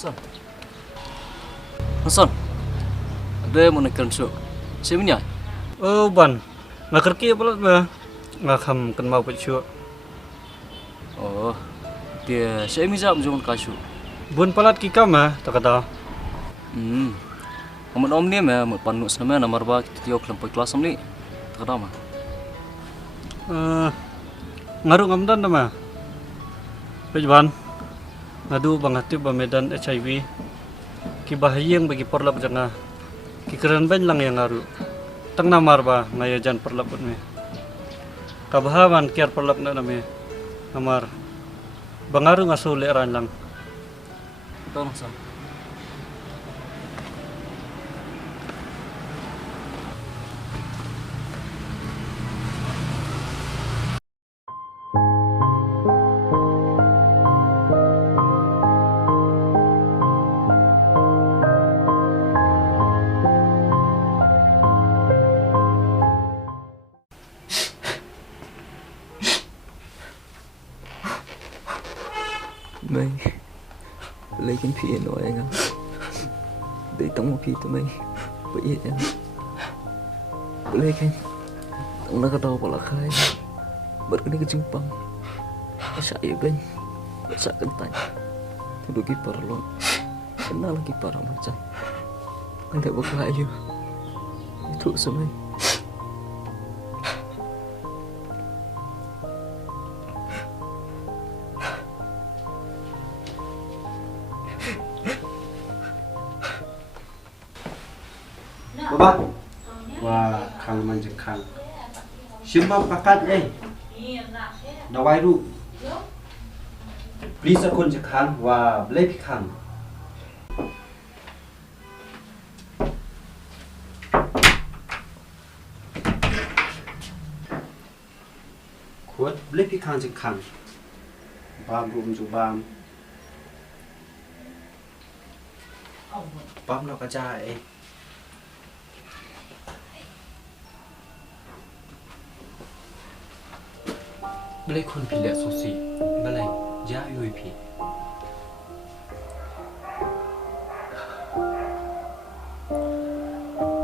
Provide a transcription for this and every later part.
Son. Son. Ada mau nak kerja. Siapa ni? Oh ban, nak kerja apa lah? Nak ham kan mau percu. Oh, dia siapa ni jam jangan kasut. Bun palat kita mah tak kata. Amat om ni mah, amat panus nama nama arba kita tiok lampai kelas ni. Tak ada mah. Ngaruh ngamdan mah. Pejban, ngadu bangat tu medan HIV. Ki bahayang bagi perlap jangah. Ki keren ban lang yang ngaruh. Tang namar ba ngayajan perlap ni. Kabahawan kiar perlap na nami. Namar. Bangaruh ngasul leran lang. Tahu Son. Mày lấy cái phi nói anh để tông một phi tụi mày vậy em lấy cái tông nó cái đầu bảo là khai bật cái trứng băng saya bên saya kentai udah kiper lo kenal kiper macam ada berkelayu itu semua. Baba, wah kang manja kang. Siapa pakat dawai ru. Please akun je kang, wah boleh kang. Kuat boleh kang je kang. Bam rum ju bam. Bam lo kerja Boleh kon pilih sosi, boleh jah UAP.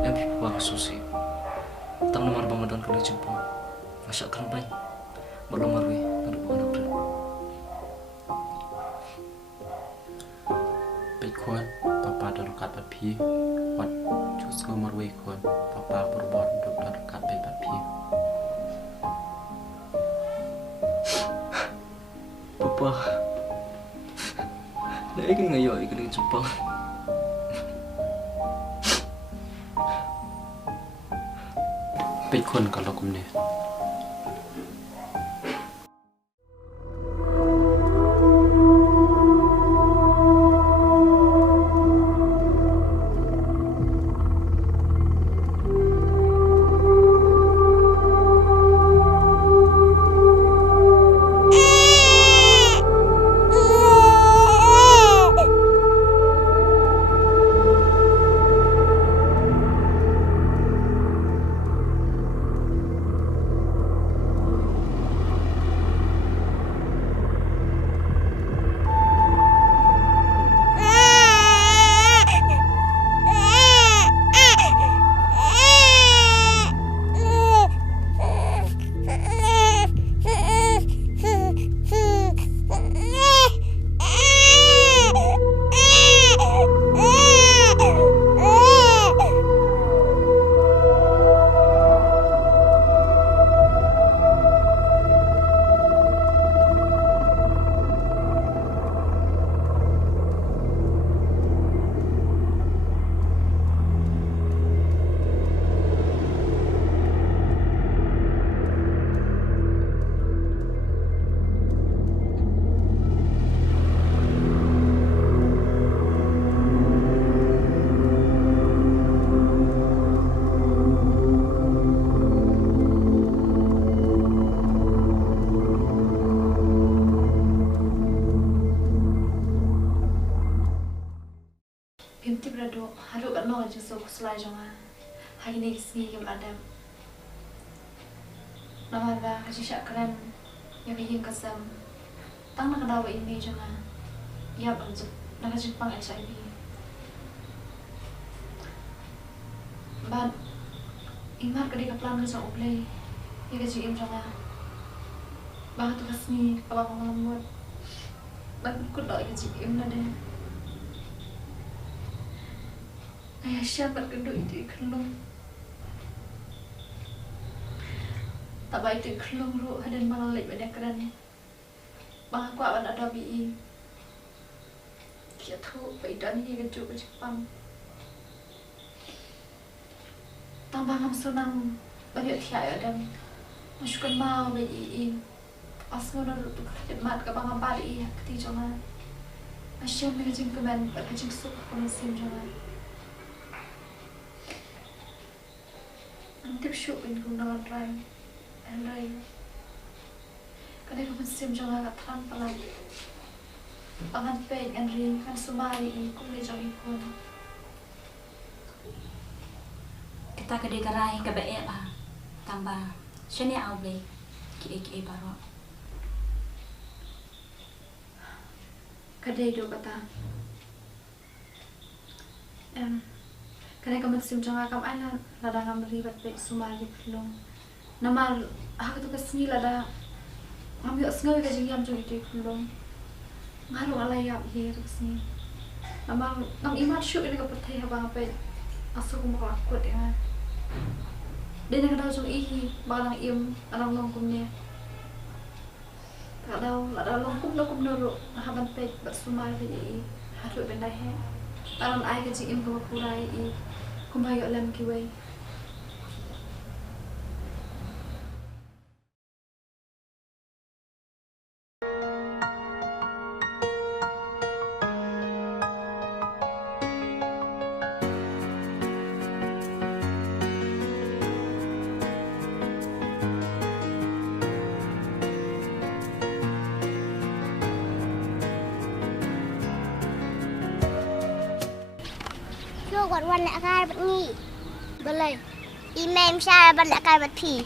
Yang bang susi. Tang nomor bang dan kena jumpa. Masak keren banyak. Belum marui, ada bukan apa. Baik kon, papa dah dekat bapi. Wat justru marui kon, papa berbuat dah dekat bapi. Papa, nak ingin ngayo ikut jumpa. Baik kon kalau kum ni. Pimti berado, haru kan lo aja so kuslai jonga. Hari ni kisni kem adam. Nama ba kaji syak keren, yang bikin kesam. Tang nak dawa ini jonga. Ya banjuk, Jepang HIV. Ban ingat ke kaplan ke sang ublay. Ia ke im janga. Bang tu kasni kalau ngomong ban ku doi ke im na de. Ayah siapa kedua itu kelong. Tak baik itu kelong ru hadan malalik banyak keran. Bang aku awan ada bi. Kia tu paidan ni ke Jepang. Tambah ngam sunang banyak tiada dan masukkan mau bagi asal orang tu kerja mat ke bang ampar keti jangan asyam mengajeng keman berkajeng sup komusim jangan antip syuk bin gundalan rai kadang komusim jangan katran pelan pangan peg anri kan sumari kumle jangan pun kita kedai kerai ke baik lah tambah sini au beli ki baru kadai do kata kadai kamu sim jangan kamu ana lada ngam ribat baik sumari pelong nama aku tu kesini lada ngambil sengaja kerja jam jadi tu pelong ngaruh alai yap here kesini nama ngam imat syuk ini kepercaya bang apa asal aku mau akut ya dia nak tahu cuma ihi balang im alang longkumnya tak tahu ada longkum nuru haban peg bersumai jadi harus benda he alang ai kerja im kau kurai kumbayo lem kiway Quạt văn lẽ gai vẫn nghỉ bên này email xa văn lẽ gai vật thì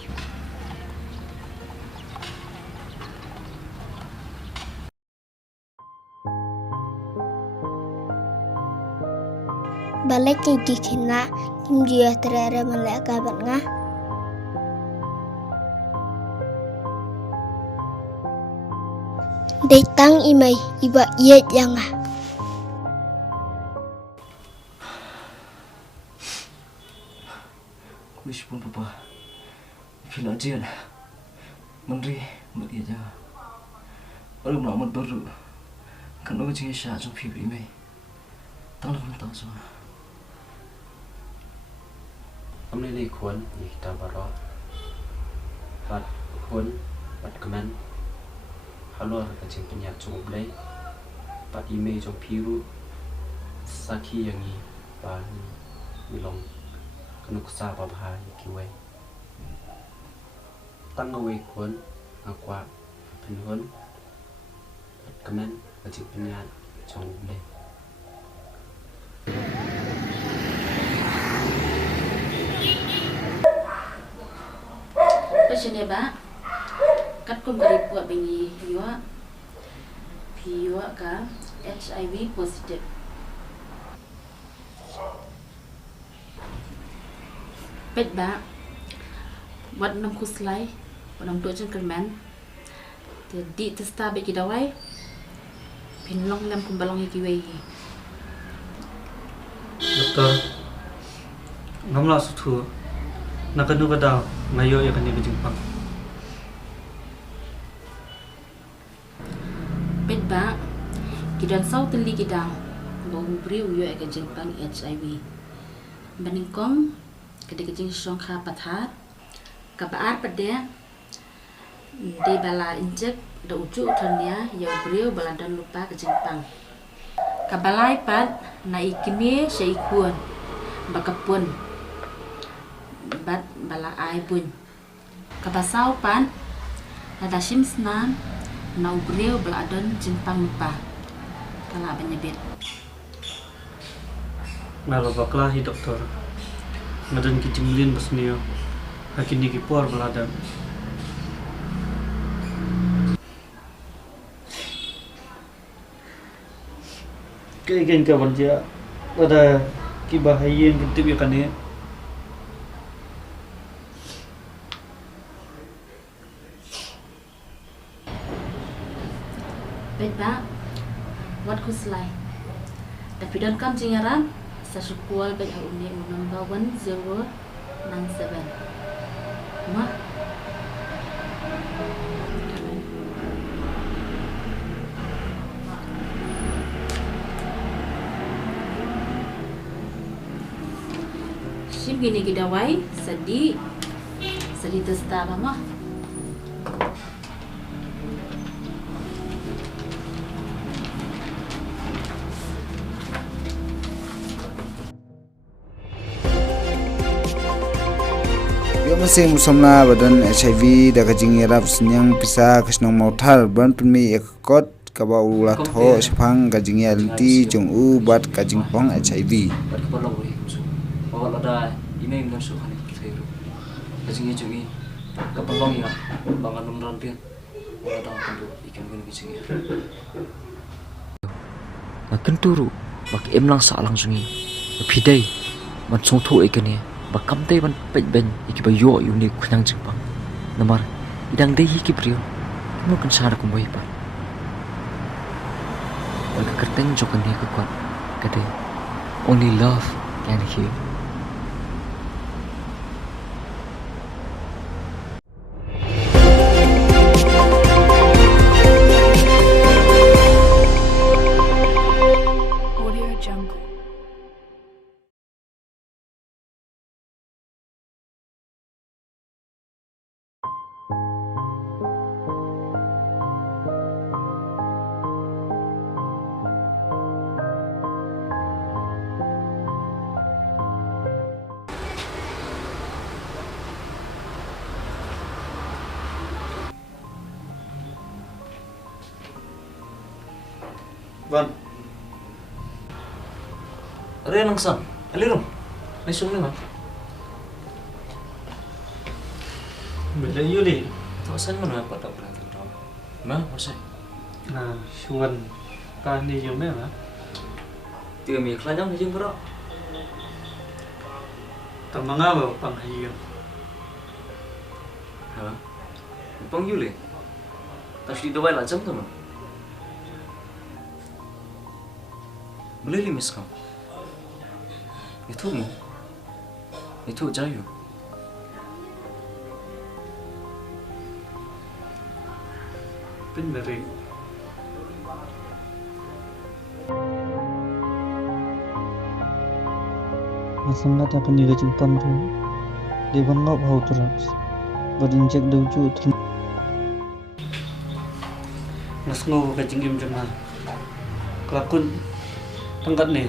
balik jadi kena kim dia terare văn lẽ gai vật ngah để tăng email iba iya jangan Wish pun papa feel aja lah menteri mati aja orang nak mat baru kan orang cakap syak trong phim ini tang lah tahu semua kami ni kuan kita baru bat kuan bat keman halor kacang penyat cukup leh bat email trong piru saki yang ni ban milong nuk sa pa bha kiwe tang awe kon akwa pinhon kamen kacik penyan chong le Pasal ba kat kum kari buat bengi hiwa ka HIV positif pet ba wat nam kuslai wadam do chen kerman te di testa be kidawai pinlong lam kum balong kiwe doktor ngamla sutu nakanu kada ngayo ya kani Jepang pet ba kidan sau teli kidang bo bri uyo ke Jepang HIV baningkong kedekajing song kha pathat kabaar pada de bala injek da ucu thania ya brio bala dan lupa ke Jepang kabalai pat na ikime seikun bakapun bat bala ai bun kabasau pan ada simsnan na brio bala dan Jepang lupa kala benyebit ngalo bakla hi doktor ngadan ki jimlin basniyo hakini ki por baladan Kaigan ka banja ada ki bahayen gitu ya kan ya. Baik Pak, what ku selai. Tapi dan kam jingaran, sa syukual baik uni number 1097. Ma. Sim gini gidawai, sedih testa mama. Masing musomna badan HIV da kajing erap senyang pisa kasnong mauthar ban pumi ekot kaba ulat ho sepang kajing alti jong u bat kajing pong HIV. Bat kepala boleh musuh. Bawa lada email dan sukan itu saya. Kajing ini kepalong ya, bangan nomor pian. Wala tahu kan ikan gini kajing ya. Makin turu bak em lang sa lang sungi pidai man song thu ikan ya bakam tei ban pet ben iki ba yo yu ni khunang jingpang namar idang dei iki prio mo kan sar ko moi pa bak kerteng jokan ni ko kwat kate only love can heal. Van, Ada yang sang, alirum. Langsung ni mah. bela yuli. Tawasan mana apa tak pernah tahu. Mah, masih. Nah, suan kan ni yo me ma. Tiga minggu kelanyang aja berak. Tamanga ba pang hayo. Ha? Pang Yuli. Tapi di Dubai lah jam tu mah. Boleh limis kau. Itu mu. Itu jayu. Bener. Masang nata kan ni gajing pang ru. Di bangau bau terus. Berinjak dauju tu. Mas ngau gajing im jema. Kelakun tangkat ni.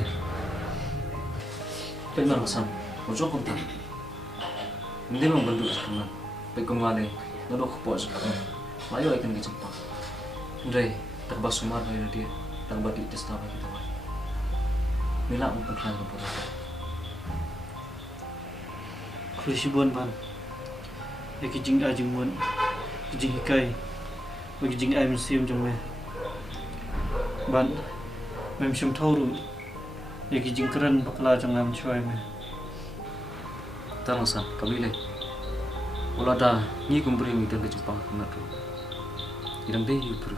Kenal sang. Ojo kontak. Mungkin membantu sekarang. Pekumale. Nodok pos. Mayo ikan kecempak. Ndai terbas sumar dari dia. Tanpa di tes apa kita. Mila mungkin kan apa. Krisibon ban. Ya kijing ajing mon. Kijing hikai. Kijing ai museum jong me. Ban. Mem shum thoru. Ya kijing keren bakla jong am choi me. Tarang sang kabile. Ulah dah ni kumpul ni dan kecempak kena tu. Idang deh you bro.